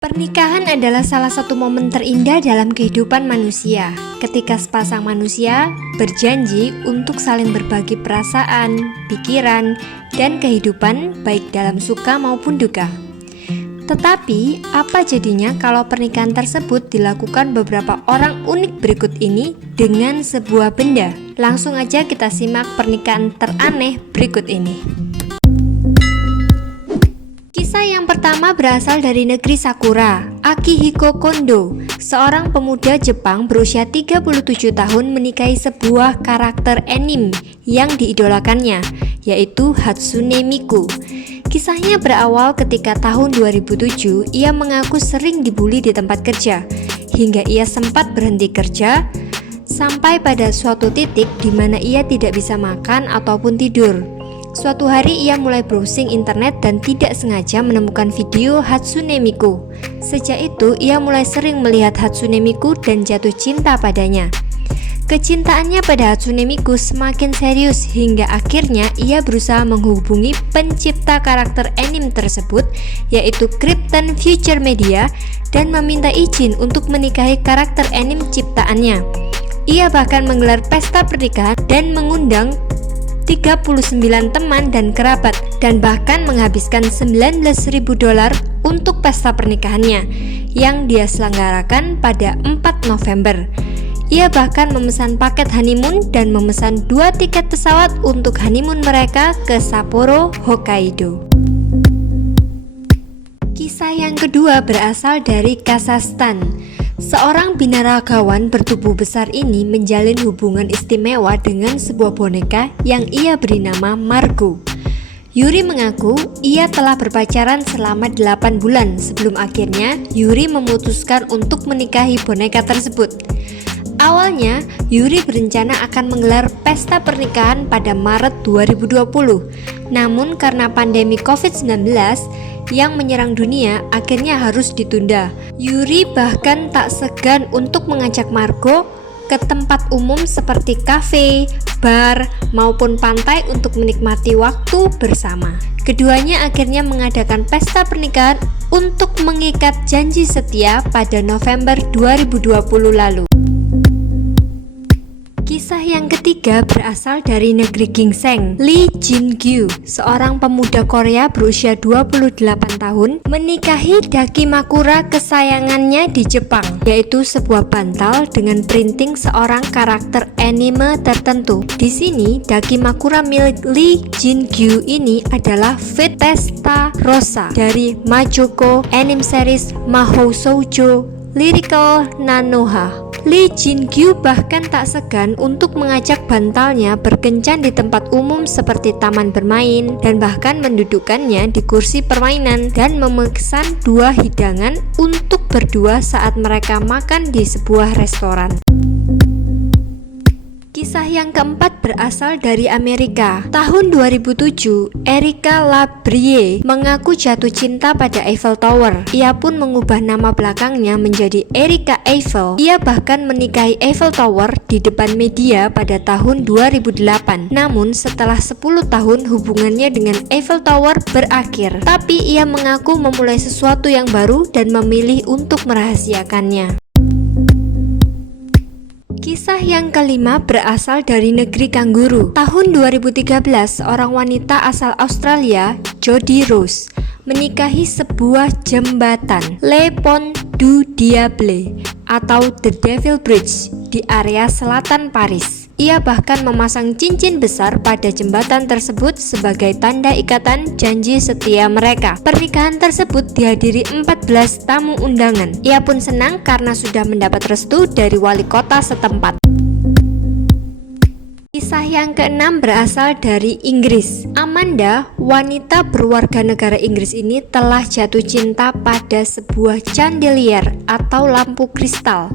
Pernikahan adalah salah satu momen terindah dalam kehidupan manusia, ketika sepasang manusia berjanji untuk saling berbagi perasaan, pikiran, dan kehidupan baik dalam suka maupun duka. Tetapi, apa jadinya kalau pernikahan tersebut dilakukan beberapa orang unik berikut ini dengan sebuah benda? Langsung aja kita simak pernikahan teraneh berikut ini. Kisah yang pertama berasal dari negeri Sakura. Akihiko Kondo, seorang pemuda Jepang berusia 37 tahun menikahi sebuah karakter anime yang diidolakannya, yaitu Hatsune Miku. Kisahnya berawal ketika tahun 2007 ia mengaku sering dibully di tempat kerja, hingga ia sempat berhenti kerja sampai pada suatu titik di mana ia tidak bisa makan ataupun tidur. Suatu hari ia mulai browsing internet dan tidak sengaja menemukan video Hatsune Miku. Sejak itu ia mulai sering melihat Hatsune Miku dan jatuh cinta padanya. Kecintaannya pada Hatsune Miku semakin serius hingga akhirnya ia berusaha menghubungi pencipta karakter anime tersebut, yaitu Krypton Future Media, dan meminta izin untuk menikahi karakter anime ciptaannya. Ia bahkan menggelar pesta pernikahan dan mengundang 39 teman dan kerabat, dan bahkan menghabiskan $19.000 untuk pesta pernikahannya yang dia selenggarakan pada 4 November. Ia bahkan memesan paket honeymoon dan memesan 2 tiket pesawat untuk honeymoon mereka ke Sapporo, Hokkaido. Kisah yang kedua berasal dari Kazakhstan. Seorang binaragawan bertubuh besar ini menjalin hubungan istimewa dengan sebuah boneka yang ia beri nama Margo. Yuri mengaku ia telah berpacaran selama 8 bulan sebelum akhirnya Yuri memutuskan untuk menikahi boneka tersebut. Awalnya, Yuri berencana akan menggelar pesta pernikahan pada Maret 2020. Namun karena pandemi COVID-19 yang menyerang dunia akhirnya harus ditunda. Yuri bahkan tak segan untuk mengajak Margo ke tempat umum seperti kafe, bar, maupun pantai untuk menikmati waktu bersama. Keduanya akhirnya mengadakan pesta pernikahan untuk mengikat janji setia pada November 2020 lalu. Kisah yang ketiga berasal dari negeri Ginseng. Lee Jin-gyu, seorang pemuda Korea berusia 28 tahun, menikahi Dakimakura kesayangannya di Jepang, yaitu sebuah bantal dengan printing seorang karakter anime tertentu. Di sini, Dakimakura milik Lee Jin-gyu ini adalah Fate Testarossa dari Majoko anime series Mahou Shoujo Lyrical Nanoha. Lee Jin-gyu bahkan tak segan untuk mengajak bantalnya berkencan di tempat umum seperti taman bermain, dan bahkan mendudukkannya di kursi permainan dan memesan 2 hidangan untuk berdua saat mereka makan di sebuah restoran. Kisah yang keempat berasal dari Amerika. Tahun 2007, Erika Labrie mengaku jatuh cinta pada Eiffel Tower. Ia pun mengubah nama belakangnya menjadi Erika Eiffel. Ia bahkan menikahi Eiffel Tower di depan media pada tahun 2008. Namun setelah 10 tahun hubungannya dengan Eiffel Tower berakhir. Tapi ia mengaku memulai sesuatu yang baru dan memilih untuk merahasiakannya. Kisah yang kelima berasal dari negeri kanguru. Tahun 2013, seorang wanita asal Australia, Jodie Rose, menikahi sebuah jembatan Le Pont du Diable atau The Devil Bridge di area selatan Paris. Ia bahkan memasang cincin besar pada jembatan tersebut sebagai tanda ikatan janji setia mereka. Pernikahan tersebut dihadiri 14 tamu undangan. Ia pun senang karena sudah mendapat restu dari wali kota setempat. Kisah yang keenam berasal dari Inggris. Amanda, wanita berwarga negara Inggris ini telah jatuh cinta pada sebuah chandelier atau lampu kristal.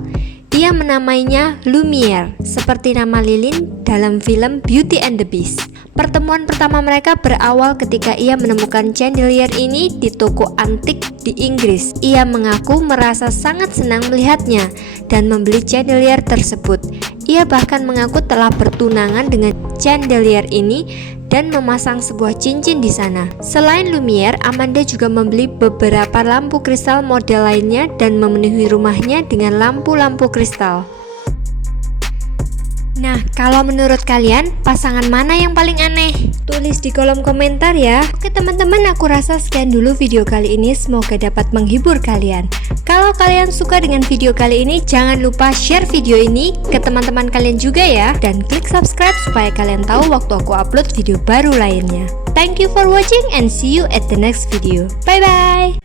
Ia menamainya Lumiere, seperti nama lilin dalam film Beauty and the Beast. Pertemuan pertama mereka berawal ketika ia menemukan chandelier ini di toko antik di Inggris. Ia mengaku merasa sangat senang melihatnya dan membeli chandelier tersebut. Ia bahkan mengaku telah bertunangan dengan chandelier ini dan memasang sebuah cincin di sana. Selain Lumiere, Amanda juga membeli beberapa lampu kristal model lainnya dan memenuhi rumahnya dengan lampu-lampu kristal. Nah, kalau menurut kalian, pasangan mana yang paling aneh? Tulis di kolom komentar ya. Oke teman-teman, aku rasa sekian dulu video kali ini. Semoga dapat menghibur kalian. Kalau kalian suka dengan video kali ini, jangan lupa share video ini ke teman-teman kalian juga ya. Dan klik subscribe supaya kalian tahu waktu aku upload video baru lainnya. Thank you for watching and see you at the next video. Bye-bye!